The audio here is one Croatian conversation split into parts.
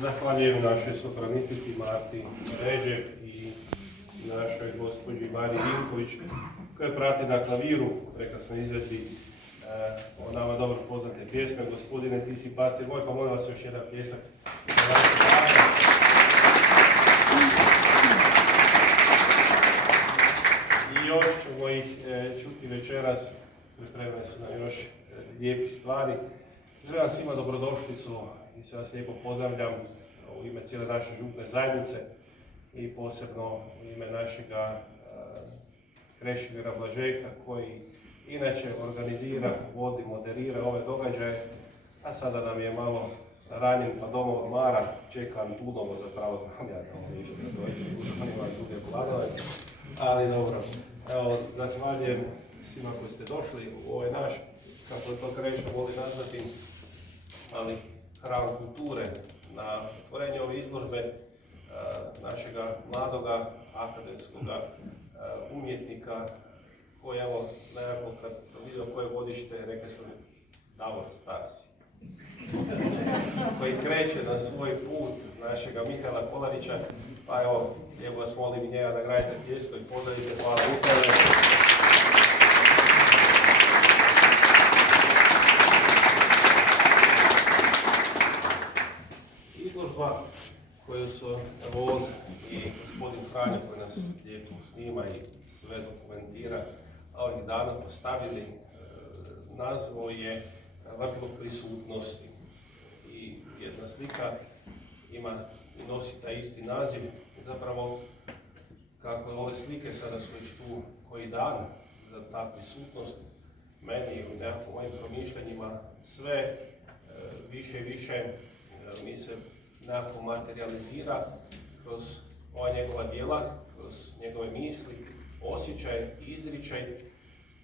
Zahvaljujem našoj sopranistici Marti Ređev i našoj gospođi Mari Vinković koja prati na klaviru prekrasno izvedbi o nama dobro poznate pjesme. Gospodine, ti si pastir moj, pa molim vas još jedan pljesak. I još ćemo ih čuti večeras, pripremljene su nam još lijepi stvari. Želim vam svima dobrodošlicu i sve vas lijepo pozdravljam u ime cijele naše župne zajednice i posebno u ime našega Krešimira Blažejka koji inače organizira, vodi, moderira ove događaje, a sada nam je malo ranjen pa doma odmara, čeka Antunovo, zapravo znam ja kao ništa da dođe, on ima druge planove, ali dobro. Evo, zahvaljujem svima koji ste došli u ovaj naš, kako je to Krešo voli nazvati, ali hram kulture na otvorenju ove izložbe našega mladoga akademskog umjetnika koji, evo, nekako kad sam vidio koje godište, rekao sam Davor Stasi, koji kreće na svoj put našega Mihaela Kolarića, pa evo, lijepo vas molim i njega da gradite pljesko i pozdravite. Hvala Mihaele. Izložba koju su evo on i gospodin Franjo koji nas lijepo snima i sve dokumentira ovih dana postavili, nazvao je Vrtlog prisutnosti. I jedna slika ima i nosi taj isti naziv. Zapravo, kako ove slike sada su već tu koji dan za ta prisutnost, meni i nekako mojim promišljanjima sve više i više mi se nekako materializira kroz ova njegova djela, kroz njegove misli, osjećaj i izričaj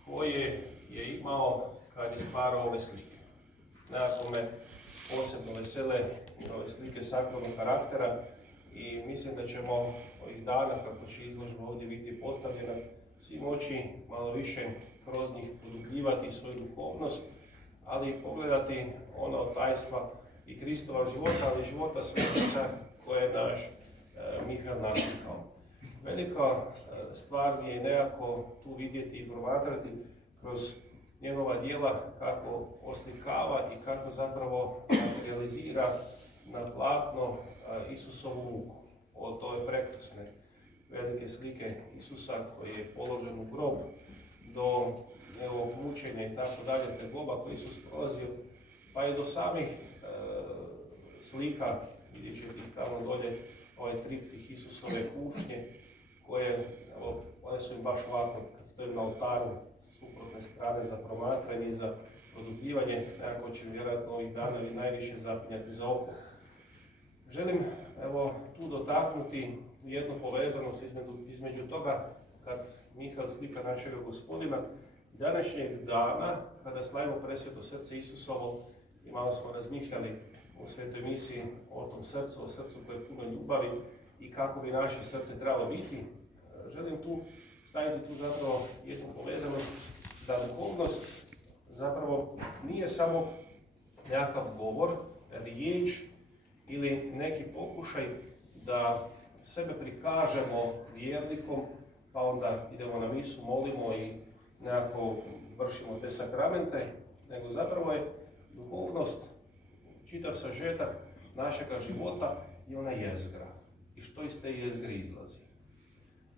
koje je imao kad je stvarao ove slike. Nekako me posebno vesele ove slike sakralnog karaktera i mislim da ćemo ovih dana, kako će izložba ovdje biti postavljena, svi moći malo više kroz njih podupljivati svoju duhovnost, ali i pogledati ona tajstva i Kristova života, ali i života svetaca koje je naš Mihael naslikao. Velika stvar je nekako tu vidjeti i promatrati kroz njegova djela kako oslikava i kako zapravo realizira na platno Isusovu ruku. Od ove prekrasne velike slike Isusa koji je položen u grob do njegovog mučenja i tako dalje, tegoba koji Isus prolazio, pa i do samih slika, vidjet ćete ih tamo dolje, ovaj triptih Isusove kušnje, koje, evo, one su im baš ovako, kad stojim na oltaru, sa suprotne strane za promatranje i za produbljivanje, nekako će vjerojatno ovih dana i najviše zapinjati za oko. Želim, evo, tu dotaknuti jednu povezanost između toga kad Mihael slika našega Gospodina, današnjeg dana, kada slavimo presveto srce Isusovo, i malo smo razmišljali u svetoj misiji o tom srcu, o srcu koje je puno ljubavi i kako bi naše srce trebalo biti. Želim tu staviti tu zapravo jednu povezanost da duhovnost zapravo nije samo nekakav govor, riječ ili neki pokušaj da sebe prikažemo vjernikom, pa onda idemo na misu, molimo i nekako vršimo te sakramente, nego zapravo je duhovnost čitav sažetak našega života i ona jezgra. I što iz te jezgre izlazi?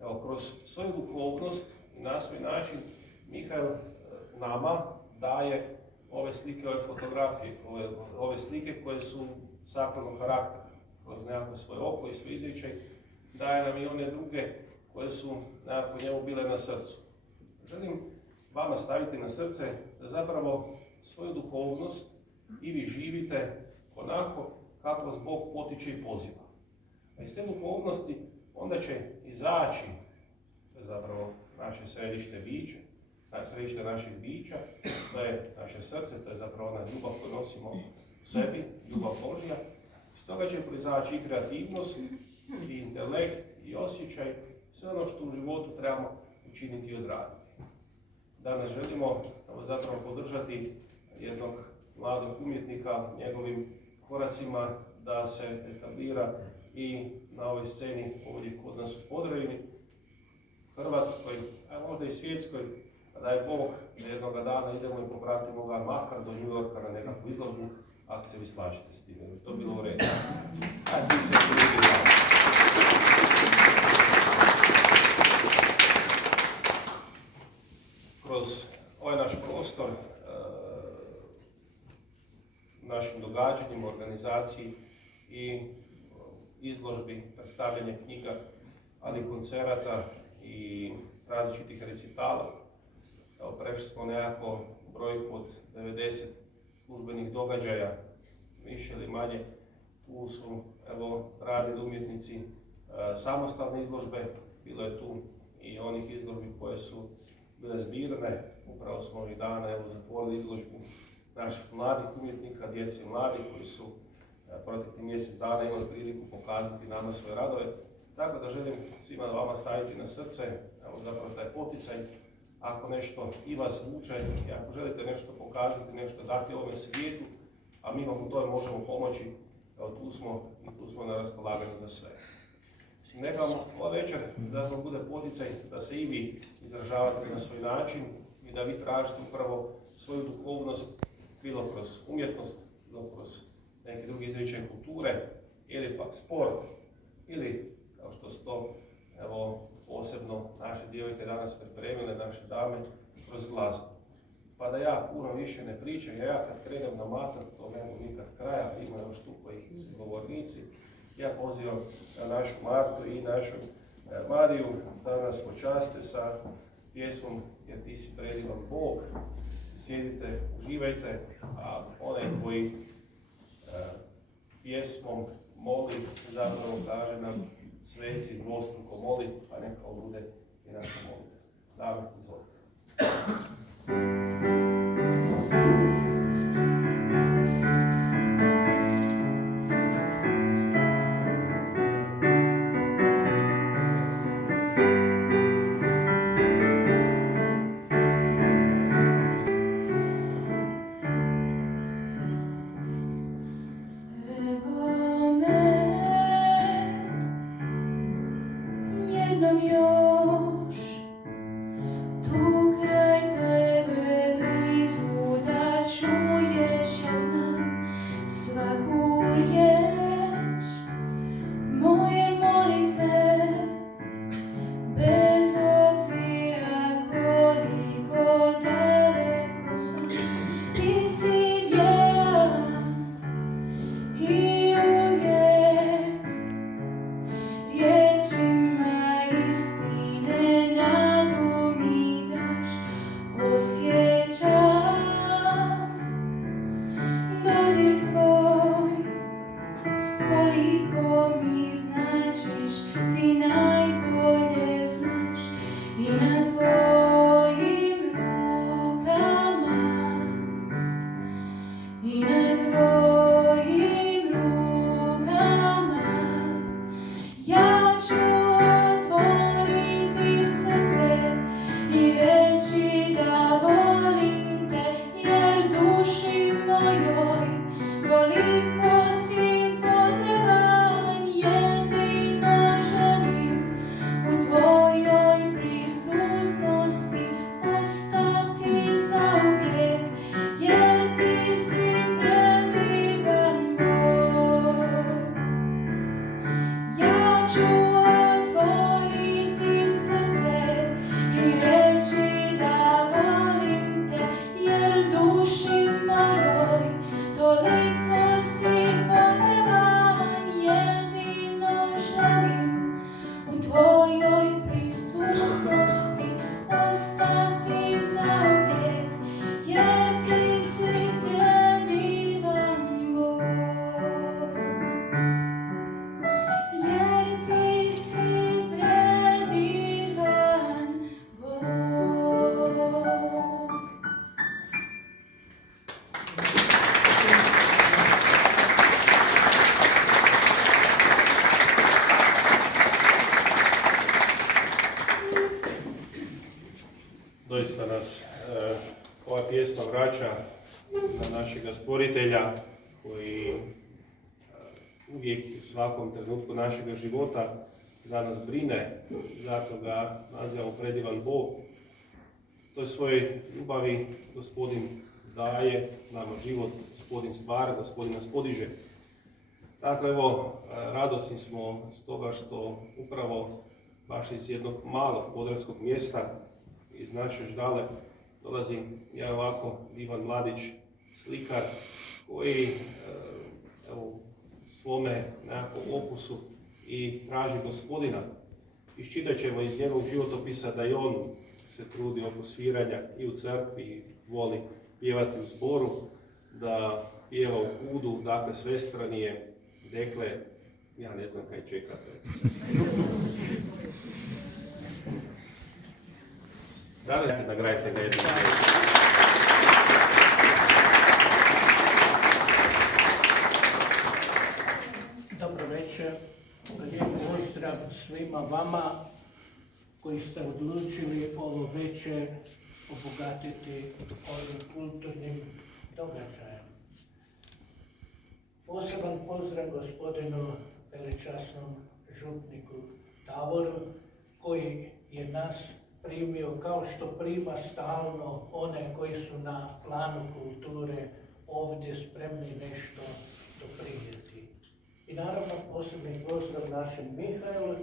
Evo, kroz svoju duhovnost i na svoj način Mihael nama daje ove slike, ove fotografije, ove slike koje su sakralnog karaktera. Kroz nekako svoj oko i svoj izričaj daje nam i one druge koje su nekako njemu bile na srcu. želim vama staviti na srce da zapravo svoju duhovnost i vi živite onako kako vas Bog potiče i poziva. A iz te duhovnosti onda će izaći, to je zapravo naše središte biće, središte naših bića, to je naše srce, to je zapravo ona ljubav koju nosimo u sebi, ljubav Božja. Iz toga će proizaći i kreativnost, i intelekt, i osjećaj, sve ono što u životu trebamo učiniti i odraditi. Danas želimo zapravo podržati jednog mladog umjetnika njegovim koracima da se etablira i na ovoj sceni ovdje kod nas u Podravini, Hrvatskoj, a možda i svjetskoj, da je Bog da jednoga dana idemo i popratimo ga makar do New Yorka na nekakvu izložbu, ako se vi slažete s tim, to bi bilo u redu. A ti se kroz ovaj naš prostor, našim događanjima, organizaciji i izložbi, predstavljanje knjiga, ali i koncerata i različitih recitala. Evo, prešli smo nekako brojku od 90 službenih događaja, više ili manje. Tu su radili umjetnici samostalne izložbe, bilo je tu i onih izložbi koje su bile zbirne. Upravo smo ovih dana zatvorili izložbu naših mladih umjetnika, djece i mladih koji su proteklih mjesec dana imali priliku pokazati nama svoje radove. Tako da želim svima vama staviti na srce, zapravo taj poticaj, ako nešto i vas vuče, i ako želite nešto pokazati, nešto dati ovome svijetu, a mi vam u tome možemo pomoći, tu smo na raspolaganju za sve. Neka vam ova večer zapravo bude poticaj da se i vi izražavate na svoj način i da vi tražite upravo svoju duhovnost, bilo kroz umjetnost, bilo kroz neke druge izričaje kulture, ili pak sport, ili kao što su to posebno naše djevojke danas pripremile, naše dame, kroz glazbu. Pa da ja puno više ne pričam, jer ja kad krenem na matat, to nema nikad kraja, ima još tu koji su govornici. Ja pozivam na našu Martu i našu Mariju da nas počaste sa pjesmom Jer ti si predivan Bog. Sjedite, uživajte, a onaj koji pjesmom moli, zapravo kaže nam sveci dvostruko moli, pa neka ovo bude i naša molitva. Dame, izvolite. Riječima istina. doista nas ova pjesma vraća na našega stvoritelja koji uvijek u svakom trenutku našega života za nas brine, zato ga nazivamo predivan Bog. Toj svojoj ljubavi Gospodin daje nama život, Gospodin stvara, Gospodin nas podiže. Tako evo, radosni smo s toga što upravo baš iz jednog malog podravskog mjesta, iz naše Ždale, dolazi jedan ovako divan mladić, slikar, koji u svome nekakvom opusu i traži Gospodina. Iščitat ćemo iz njegovog životopisa da i on se trudi oko sviranja i u crkvi, i voli pjevati u zboru, da pjeva u kudu, dakle svestranije, dekle, ja ne znam kaj čekate. Dajte, nagradite ga jednom. Dobro večer, lijep pozdrav svima vama koji ste odlučili ovo večer obogatiti ovim kulturnim događajem. Poseban pozdrav gospodinu veličasnom župniku Davoru, koji je nas primio kao što prima stalno one koji su na planu kulture ovdje spremni nešto doprinijeti. I naravno posebni pozdrav našem Mihajlu,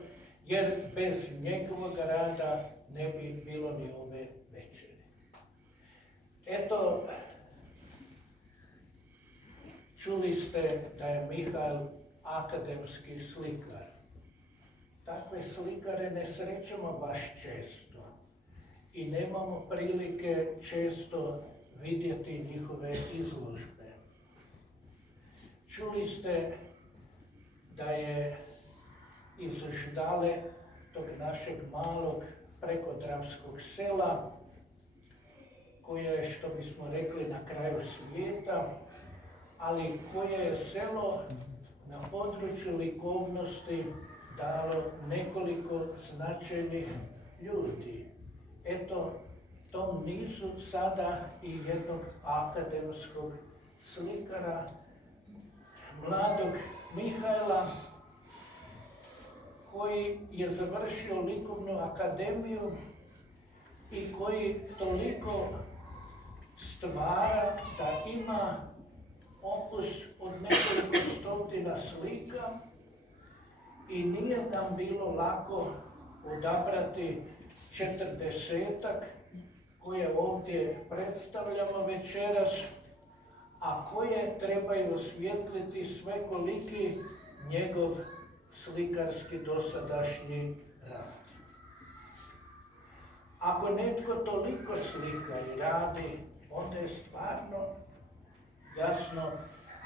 jer bez njegovog rada ne bi bilo ni ove večeri. Eto, čuli ste da je Mihajl akademski slikar. Takve slikare ne srećemo baš često i nemamo prilike često vidjeti njihove izložbe. Čuli ste da je iz Ždale, tog našeg malog prekodravskog sela, koje je, što bismo rekli, na kraju svijeta, ali koje je selo na području likovnosti dalo nekoliko značajnih ljudi. Eto, tom nizu sada i jednog akademskog slikara, mladog Mihajla, koji je završio likovnu akademiju i koji toliko stvara da ima opus od nekoliko stotina slika i nije nam bilo lako odabrati 40-ak koje ovdje predstavljamo večeras, a koje trebaju osvijetliti svekoliki njegov slikarski dosadašnji rad. Ako netko toliko slika i radi, onda je stvarno jasno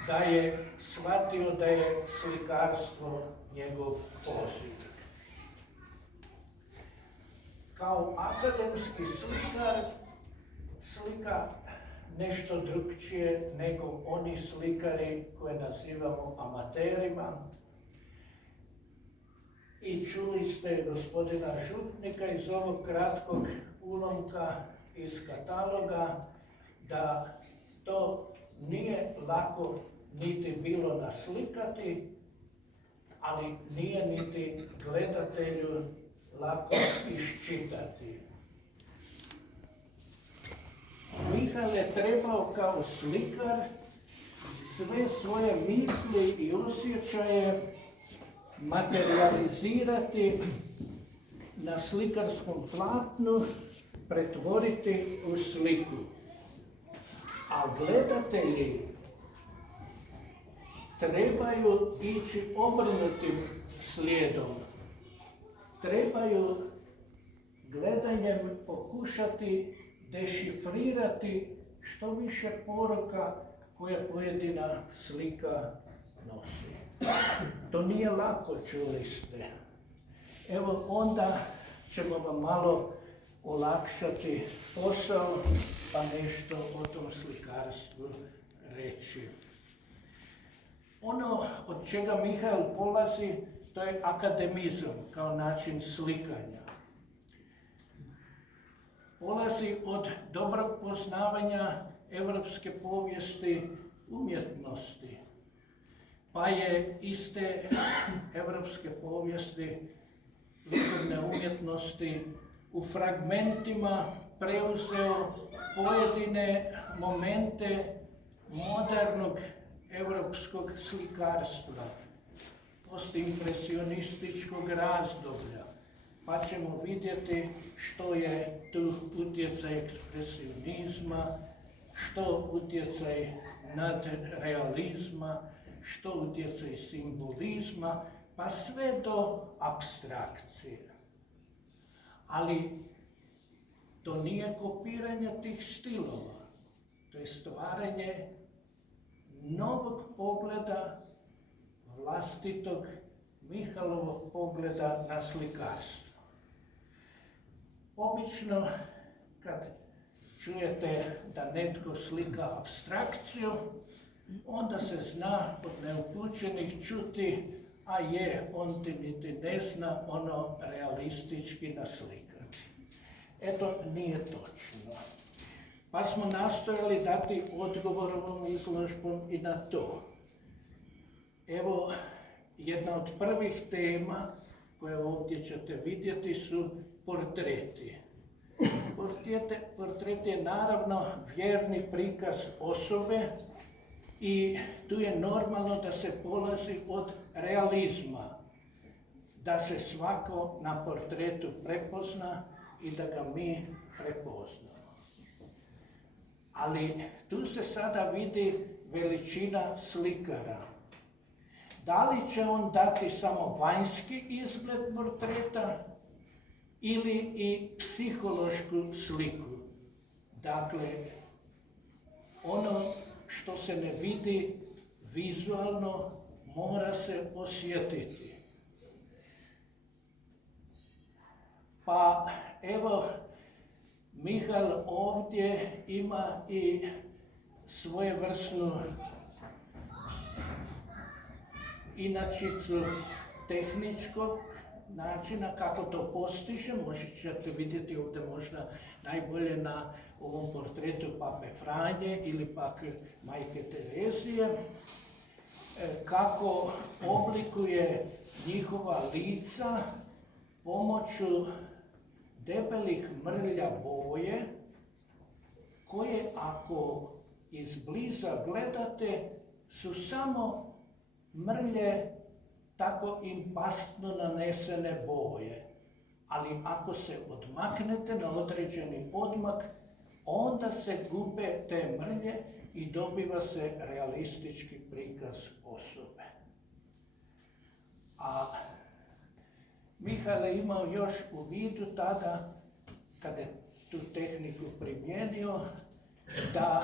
da je shvatio da je slikarstvo njegov poziv. Kao akademski slikar slika nešto drukčije nego oni slikari koje nazivamo amaterima. I čuli ste gospodina župnika iz ovog kratkog ulomka iz kataloga da to nije lako niti bilo naslikati, ali nije niti gledatelju lako iščitati. Mihajl je trebao kao slikar sve svoje misli i osjećaje materializirati na slikarskom platnu, pretvoriti u sliku. A gledatelji trebaju ići obrnutim slijedom. Trebaju gledanjem pokušati dešifrirati što više poruka koje pojedina slika nosi. To nije lako, čuli ste. Evo onda ćemo vam malo olakšati posao, pa nešto o tom slikarstvu reći. Ono od čega Mihajl polazi, to je akademizam kao način slikanja. polazi od dobrog poznavanja evropske povijesti umjetnosti, pa je iz te evropske povijesti likovne umjetnosti u fragmentima preuzeo pojedine momente modernog evropskog slikarstva, postimpresionističkog razdoblja, pa ćemo vidjeti što je tu utjecaj ekspresionizma, što utjecaj nadrealizma, što utjecaj simbolizma, pa sve do apstrakcije. Ali to nije kopiranje tih stilova, to je stvaranje novog pogleda, vlastitog Mihalovog pogleda na slikarstvo. Obično, kad čujete da netko slika apstrakciju, onda se zna od neupućenih čuti, a on ti niti ne zna ono realistički naslikati. Eto, nije točno. Pa smo nastojali dati odgovor ovom izložbom i na to. Evo, jedna od prvih tema koje ovdje ćete vidjeti su portreti. Portret je naravno vjerni prikaz osobe i tu je normalno da se polazi od realizma, da se svako na portretu prepozna i da ga mi prepoznamo. Ali tu se sada vidi veličina slikara. Da li će on dati samo vanjski izgled portreta ili i psihološku sliku? Dakle, ono što se ne vidi vizualno mora se osjetiti. Pa evo, Mihal ovdje ima i svojevrsnu inačicu tehničkog načina kako to postiže. Možete vidjeti ovdje možda najbolje na ovom portretu Pape Franje ili pak Majke Terezije, kako oblikuje njihova lica pomoću debelih mrlja boje, koje ako izbliza gledate su samo mrlje tako impastno nanesene boje. Ali ako se odmaknete na određeni odmak, onda se gube te mrlje i dobiva se realistički prikaz osobe. A Mihal je imao još u vidu tada, kada je tu tehniku primijenio, da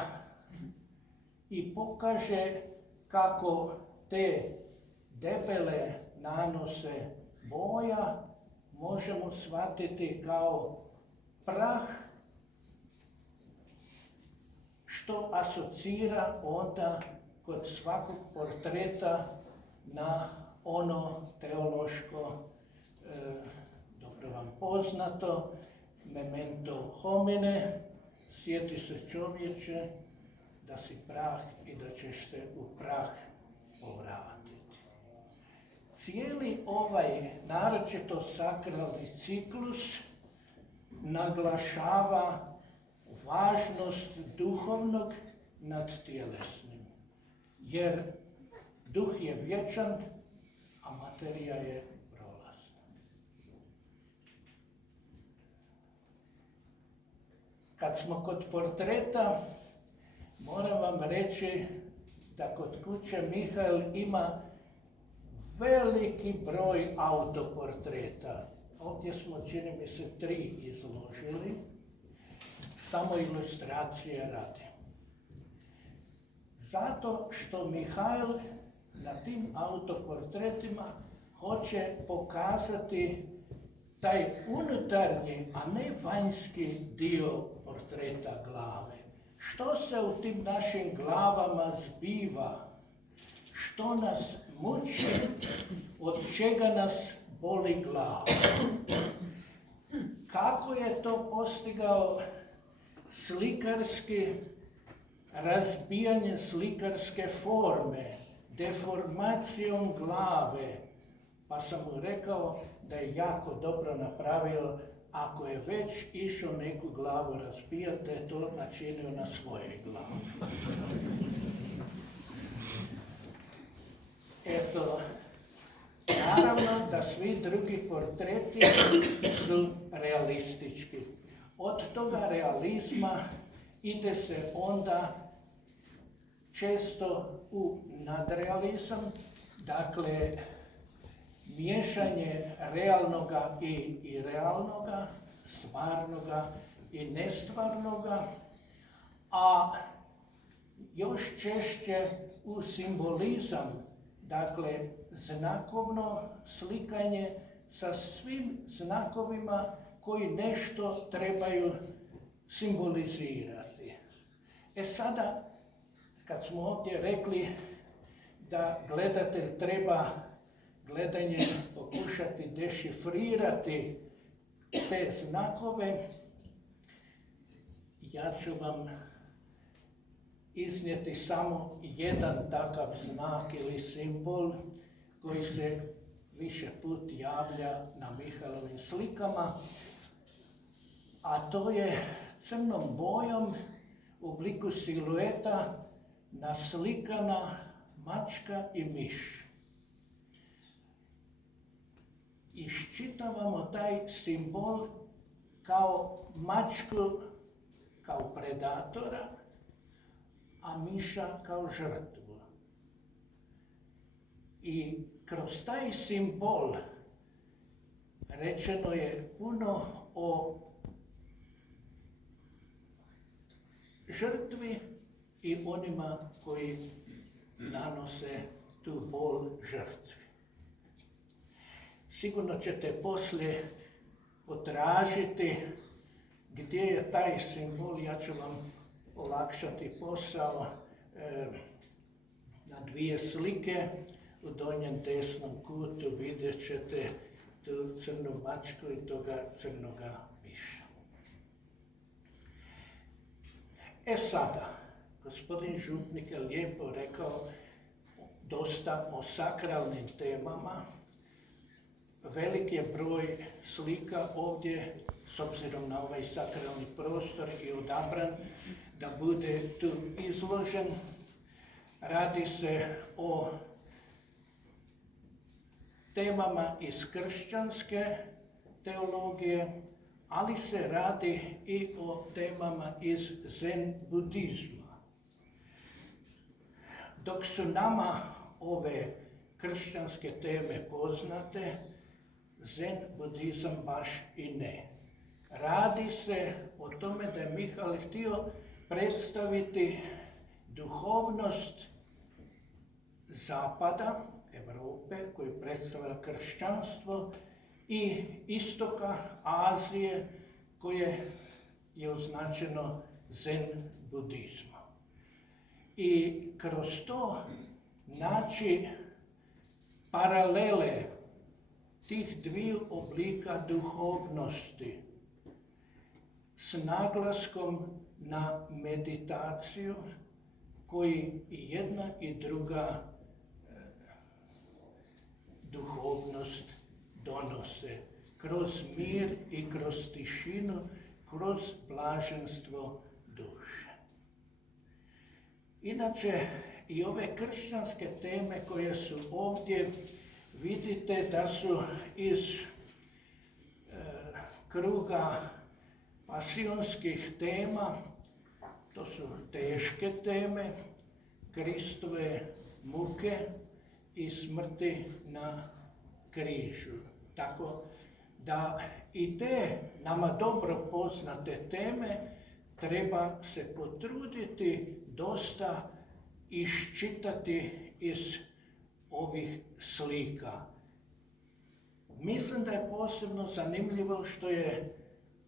i pokaže kako te debele nanose boja možemo shvatiti kao prah, što asocira onda kod svakog portreta na ono teološko, dobro vam poznato, memento homine, sjeti se čovječe da si prah i da ćeš se u prah povratiti. Cijeli ovaj naročito sakralni ciklus naglašava važnost duhovnog nad tjelesnim, jer duh je vječan, a materija je prolazna. Kad smo kod portreta, moram vam reći da kod kuće Mihael ima veliki broj autoportreta. Ovdje smo, čini mi se, 3 izložili, samo ilustracije radi. Zato što Mihael na tim autoportretima hoće pokazati taj unutarnji, a ne vanjski dio portreta glave. Što se u tim našim glavama zbiva, što nas muči, od čega nas boli glava. Kako je to postigao slikarski, razbijanje slikarske forme, deformacijom glave. Pa sam mu rekao da je jako dobro napravio, ako je već išao neku glavu razbijati, da je to načinio na svoje glavi. Eto, naravno da svi drugi portreti su realistički. Od toga realizma ide se onda često u nadrealizam, dakle, miješanje realnoga i irealnoga, stvarnoga i nestvarnoga, a još češće u simbolizam, dakle, znakovno slikanje sa svim znakovima koji nešto trebaju simbolizirati. Sada, kad smo ovdje rekli da gledatelj treba gledanje pokušati dešifrirati te znakove, ja ću vam iznijeti samo jedan takav znak ili simbol koji se više put javlja na Mihaelovim slikama, a to je crnom bojom u obliku silueta naslikana mačka i miš. Iščitavamo taj simbol kao mačku, kao predatora, a miša kao žrtvu. I kroz taj simbol rečeno je puno o žrtvi i onima koji nanose tu bol žrtvi. Sigurno ćete poslije potražiti gdje je taj simbol, ja ću vam olakšati posao na dvije slike. U donjem desnom kutu vidjet ćete tu crnu mačku i toga crnoga miša. Sada, gospodin Župnik je lijepo rekao dosta o sakralnim temama. Velik je broj slika ovdje, s obzirom na ovaj sakralni prostor, i odabran da bude tu izložen. Radi se o temama iz kršćanske teologije, ali se radi i o temama iz zen budizma. Dok su nama ove kršćanske teme poznate, zen budizam baš i ne. Radi se o tome da je Mihael htio predstaviti duhovnost zapada, Europe, koji predstavlja kršćanstvo, i istoka Azije, koje je označeno zen budizmom. I kroz to naći paralele tih dviju oblika duhovnosti s naglaskom na meditaciju koji i jedna i druga duhovnost donose kroz mir i kroz tišinu, kroz blaženstvo duše. Inače, i ove kršćanske teme koje su ovdje, vidite da su iz kruga pasionskih tema. To su teške teme, Kristove muke i smrti na križu. Tako da i te nama dobro poznate teme treba se potruditi dosta iščitati iz ovih slika. Mislim da je posebno zanimljivo što je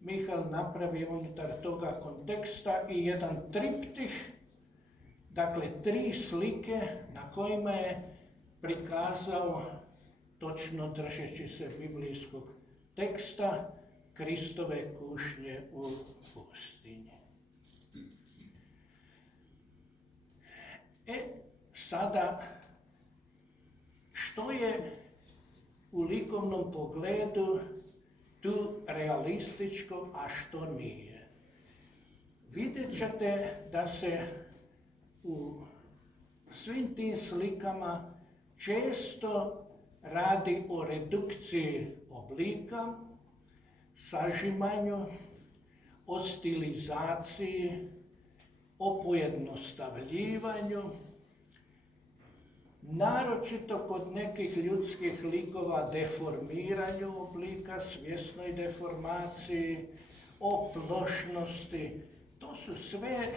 Mihael napravio unutar toga konteksta i jedan triptih, dakle 3 slike na kojima je prikazao, točno držeći se biblijskog teksta, Kristove kušnje u pustinji. Sada, što je u likovnom pogledu tu realističko, a što nije? Vidjet ćete da se u svim tim slikama često radi o redukciji oblika, sažimanju, o stilizaciji, o pojednostavljivanju, naročito kod nekih ljudskih likova deformiranju oblika, svjesnoj deformaciji, o plošnosti. To su sve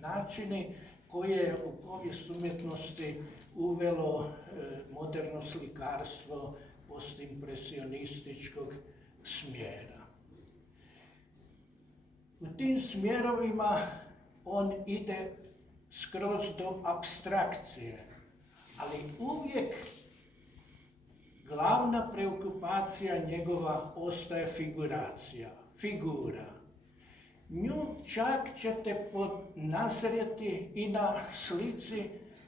načini koje je u povijest umjetnosti uvelo moderno slikarstvo postimpresionističkog smjera. U tim smjerovima on ide skroz do apstrakcije, ali uvijek glavna preokupacija njegova ostaje figura. Nju čak ćete nasreti i na slici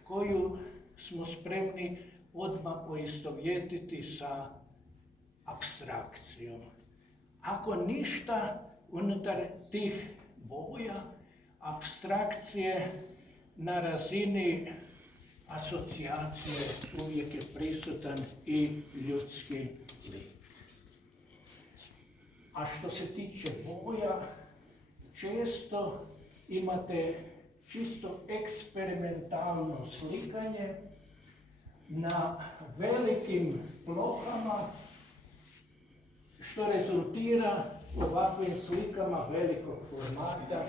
koju smo spremni odmah poistovjetiti sa apstrakcijom. Ako ništa unutar tih boja, apstrakcije na razini asocijacije uvijek je prisutan i ljudski lik. A što se tiče boja, često imate čisto eksperimentalno slikanje na velikim plohama, što rezultira ovakvim slikama velikog formata,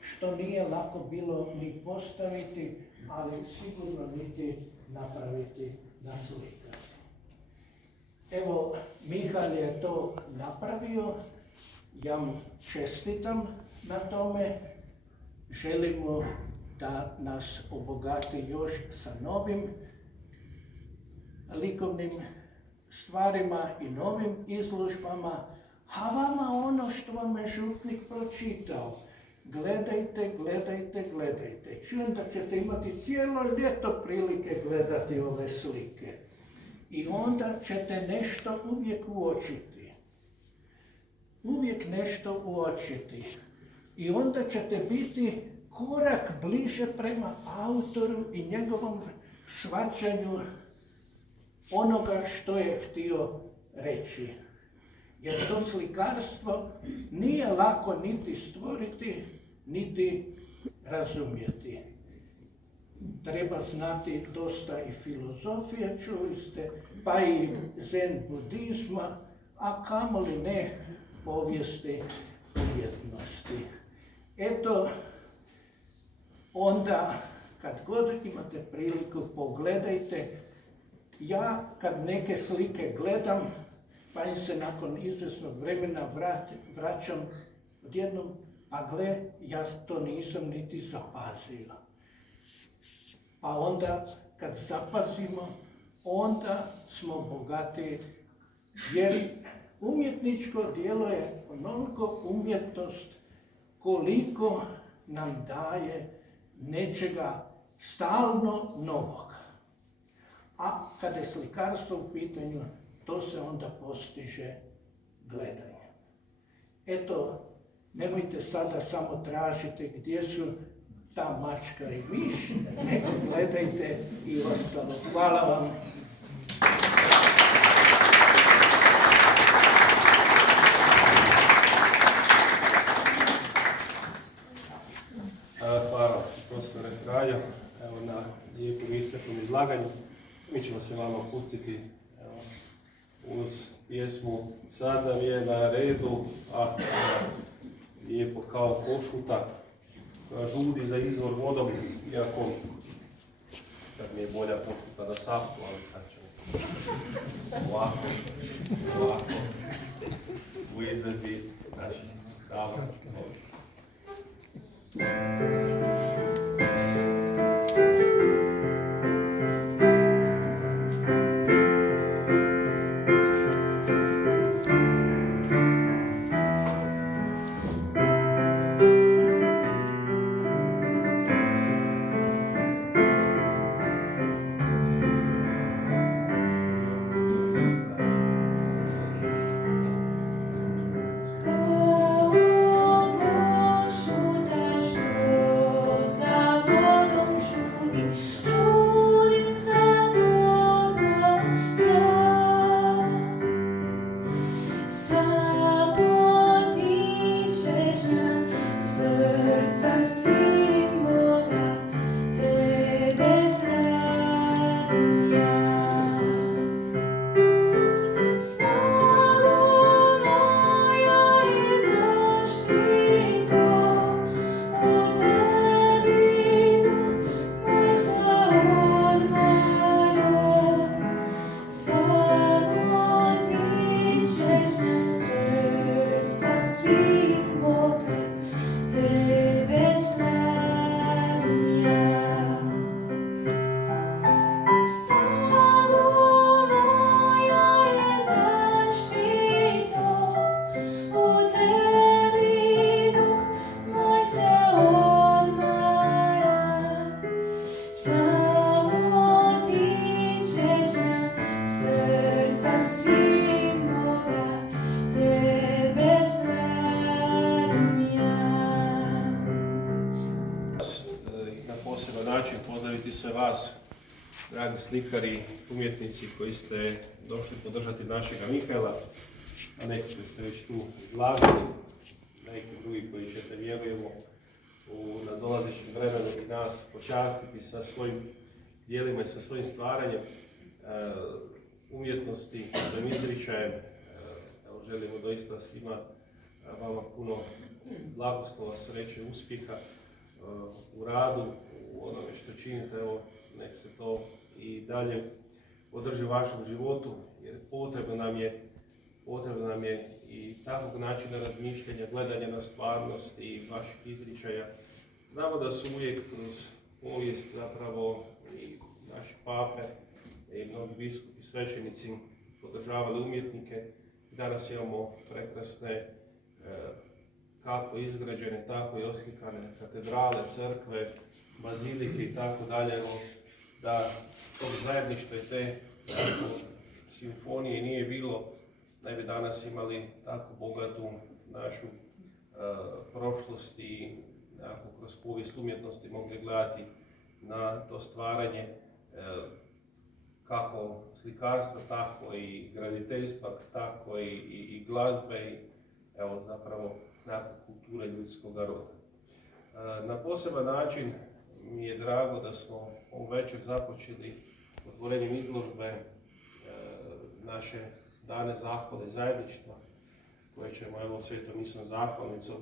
što nije lako bilo ni postaviti, ali sigurno niti napraviti na slikanje. Evo, Mihal je to napravio, ja mu čestitam na tome, želimo da nas obogati još sa novim likovnim stvarima i novim izložbama, a vama ono što vam je župnik pročitao, gledajte. Čujem da ćete imati cijelo ljeto prilike gledati ove slike. I onda ćete nešto uvijek uočiti. I onda ćete biti korak bliže prema autoru i njegovom shvaćanju onoga što je htio reći. Jer to slikarstvo nije lako niti stvoriti, niti razumjeti. Treba znati dosta i filozofije, čuli ste, pa i zen budizma, a kamoli ne povijesti umjetnosti. Eto, onda kad god imate priliku pogledajte. Ja kad neke slike gledam, pa im se nakon izvjesnog vremena vraćam odjednom, a gle, ja to nisam niti zapazila. Pa onda kad zapazimo, onda smo bogati, jer umjetničko djelo je onoliko umjetnost koliko nam daje nečega stalno novog. A kada je slikarstvo u pitanju, to se onda postiže gledanjem. Eto, nemojte sada samo tražiti gdje su ta mačka i miš, nego gledajte i ostalo. Hvala vam. Hvala profesore Kraljo, evo na lijepom iscrpnom izlaganju. Mi ćemo se vama pustiti uz pjesmu Sad nam je na redu, a lijepo kao pošuta koja žudi za izvor vodom, iako kad mi je bolja pošuta na saftu, ali sad ćemo ovako, u izvedbi, znači, dobro. vas, dragi slikari, umjetnici koji ste došli podržati našega Mihaela, a neki koji ste već tu izlagali, neki drugi koji ćete, vjerujemo, u nadolazećem vremenu i nas počastiti sa svojim dijelima i sa svojim stvaranjem umjetnosti, svojim izričajem. Evo, želimo doista svima vama puno blagoslova, sreće, uspjeha u radu, u onome što činite. Evo, nek se to i dalje održi u vašem životu, jer potrebno nam je i takvog načina razmišljanja, gledanja na stvarnost i vaših izričaja. Znamo da su uvijek kroz povijest zapravo i naši pape i mnogi biskupi, svećenici podržavali umjetnike. Danas imamo prekrasne, kako izgrađene, tako i oslikane katedrale, crkve, bazilike i tako dalje. Da tog zajedništva i te simfonije nije bilo, ne bi danas imali tako bogatu našu prošlost i kroz povijest umjetnosti mogli gledati na to stvaranje kako slikarstva, tako i graditeljstva, tako i glazbe i evo zapravo nakon kulture ljudskog roda. Na poseban način mi je drago da smo ovu večer započeli otvorenjem izložbe naše dane zahvale i zajedništva, koje ćemo evo svetom misnom zahvalnicom,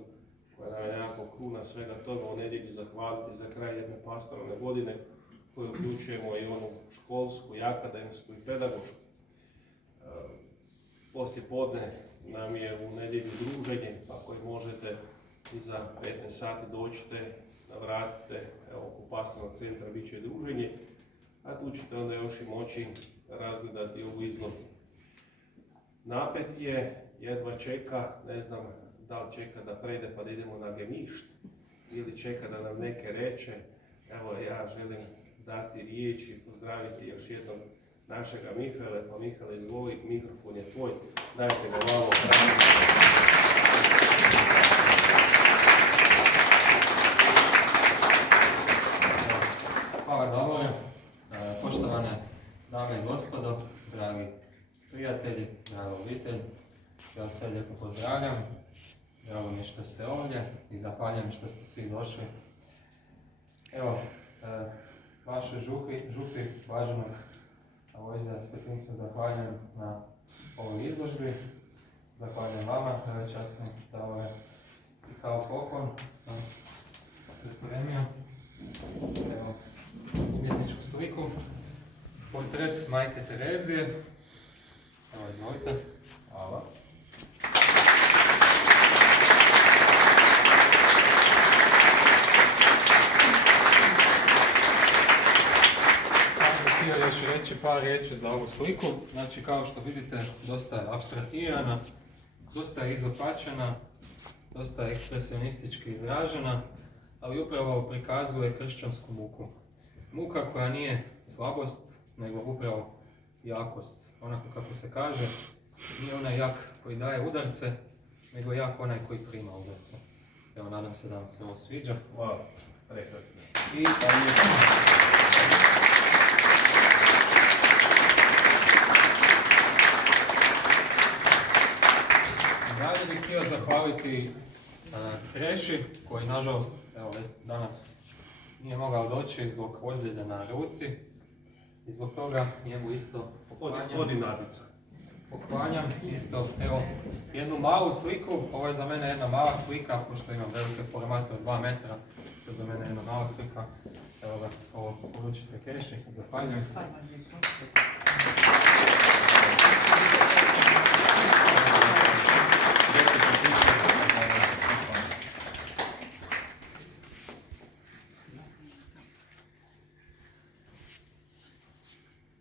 koja nam je nekako kruna svega toga, u nedjelju zahvaliti za kraj jedne pastoralne godine, koju uključujemo i onu školsku, i akademsku, i pedagošku. Poslije podne nam je u nedjelju druženje, pa koji možete i za 15 sati dođite, navratite, evo oko pastoralnog centra bit će druženje, a tu ćete onda još i moći razgledati ovu izložbu. Napet je, jedva čeka, ne znam da li čeka da prejde pa da idemo na gemišt ili čeka da nam neke reče. Evo, ja želim dati riječ i pozdraviti još jednom našega Mihaela. Pa Mihaele, izvoli, mikrofon je tvoj, dajte ga malo. Hvala Davore, poštovane dame i gospodo, dragi prijatelji, draga obitelj, ja vas sve lijepo pozdravljam, drago mi je što ste ovdje i zahvaljujem što ste svi došli. Evo, vašoj župi važnog Alojzija Stepinca zahvaljujem na ovoj izložbi, zahvaljujem vama, časni Davore, i kao poklon sam pripremio evo umjetničku sliku, portret Majke Terezije. Evo, izvolite. Hvala. Htio još reći par riječi za ovu sliku. Znači, kao što vidite, dosta je apstraktirana, dosta je izopačena, dosta je ekspresionistički izražena, ali upravo prikazuje kršćansku muku. Muka koja nije slabost, nego upravo jakost. Onako kako se kaže, nije onaj jak koji daje udarce, nego jak onaj koji prima udarce. Evo, nadam se da vam se ovo sviđa. Hvala, prekrasno. I dalje bih htio zahvaliti Kreši, koji nažalost evo, danas nije mogao doći zbog ozljede na ruci. I zbog toga njemu isto poklanjam isto, evo, jednu malu sliku. Ovo je za mene jedna mala slika, pošto imam velike formate od 2 metra. To je za mene jedna mala slika. Evo ga, ovo poručite Kreši. Zahvaljujem.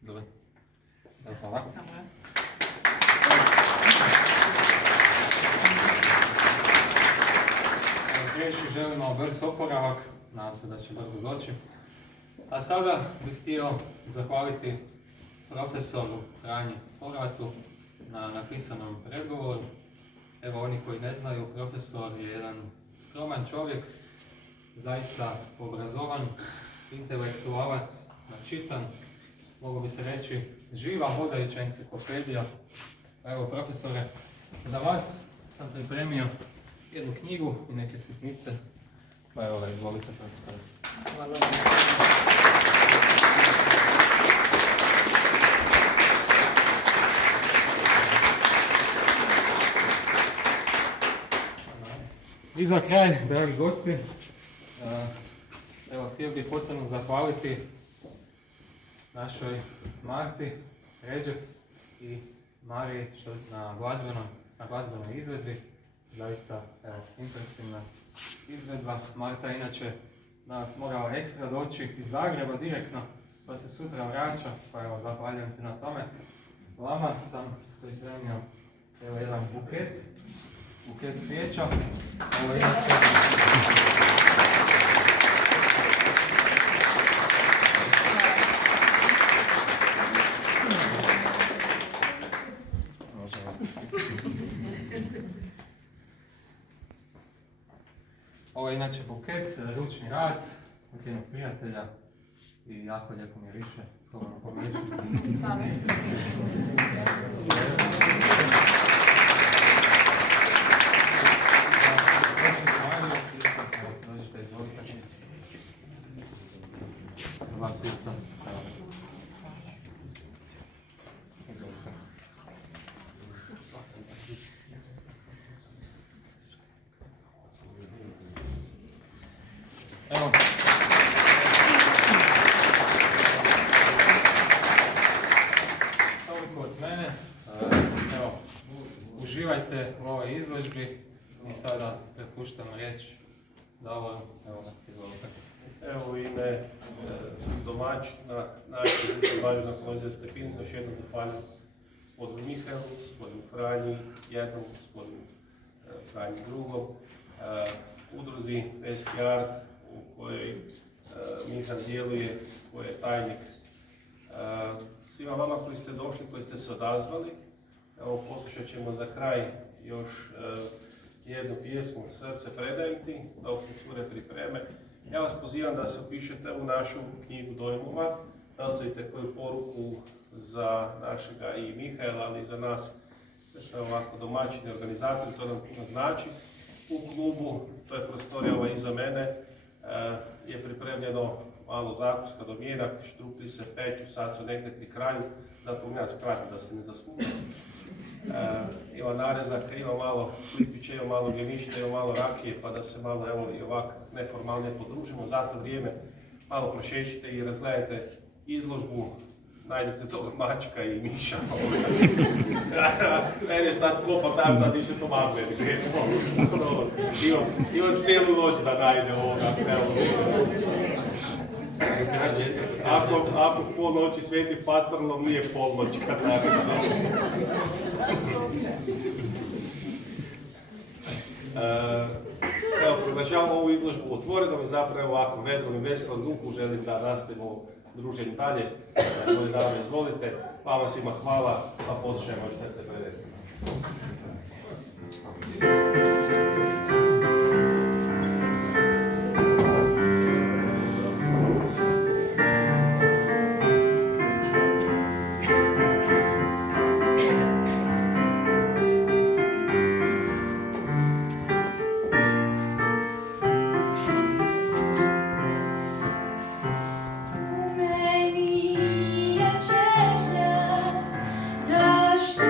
Dobar. Hvala. Kreši želimo brz oporavak, nadam se da će brzo doći. A sada bih htio zahvaliti profesoru Franji Horvatu na napisanom predgovoru. Evo, oni koji ne znaju, profesor je jedan skroman čovjek, zaista obrazovan, intelektualac, čitan, mogu bi se reći, živa hodajuća enciklopedija. Evo, profesore, za vas sam pripremio jednu knjigu i neke sitnice. Pa evo, izvolite, profesore. Hvala. I za kraj, dragi gosti, evo, htio bih posebno zahvaliti našoj Marti Ređep i Mariji što na glazbenoj izvedbi. Zaista, evo, impresivna izvedba. Marta inače danas morala ekstra doći iz Zagreba direktno, pa se sutra vraća, pa evo, zahvaljujem ti na tome. Vama sam pripremio evo jedan buket svijeća. Ovo inače... Ovo je inače buket, ručni rad od jednog prijatelja i jako lijepo miriše, slobodno pomirišite. Dođite, izvolite. Za vas isto. Izvolite. Evo. Toliko od mene. Evo, uživajte u ovoj izložbi i sada prepuštamo riječ Davoru. Evo, izvolite. Evo u ime domaćina našeg Valjevnog Lozija Stepinca još jednom zahvaljujem gospodinu Mihajlu, gospodinu Franji jednom, gospodinu Franji drugom, udruzi Eski Art u kojoj Mihajl djeluje, koji je tajnik. Svima vama koji ste došli, koji ste se odazvali, evo poslušat ćemo za kraj još jednu pjesmu Srce predajem ti, dok se cure pripreme. Ja vas pozivam da se upišete u našu knjigu dojmova, da ostavite koju poruku za našega i Mihajla, ali i za nas, ovako domaćini organizatori, to nam puno znači. U klubu, to je prostorija ova iza mene, je pripremljeno malo zakuska, domjenak, štrukli se peću, sad su nekde pri kraju, zato ja skratim da se ne zaslužim. Ima narezaka, ima malo klipića, ima malo gemišta, ima malo rakije, pa da se malo evo i ovako neformalnije podružimo. Za to vrijeme malo prošećite i razgledajte izložbu, najdete tog mačka i miša. Mene sad kopa ta sad više to magle, imam cijelu noć da najde ovoga. Ako pol noći sveti pastorlom, nije polnoć kad evo, proglašavam ovu izložbu otvorenom i zapravo ovako vedrom i veselom duhu želim da nastavimo druženje dalje. Moji dame, izvolite. Vama svima hvala, pa poslušajmo i Srce predajem ti. Daš tu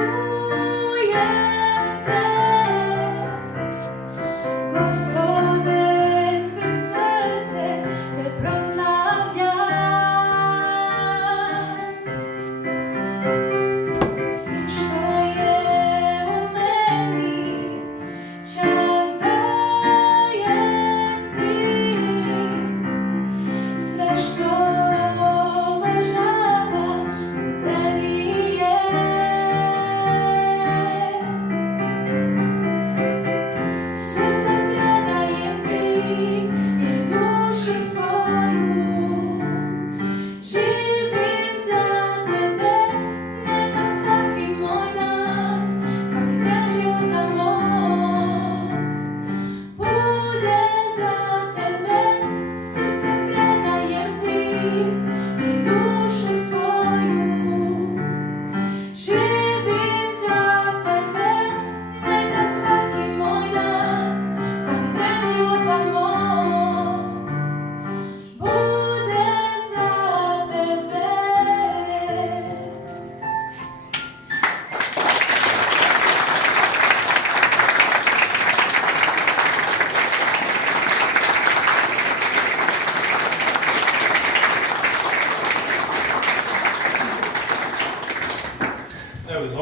izvolite.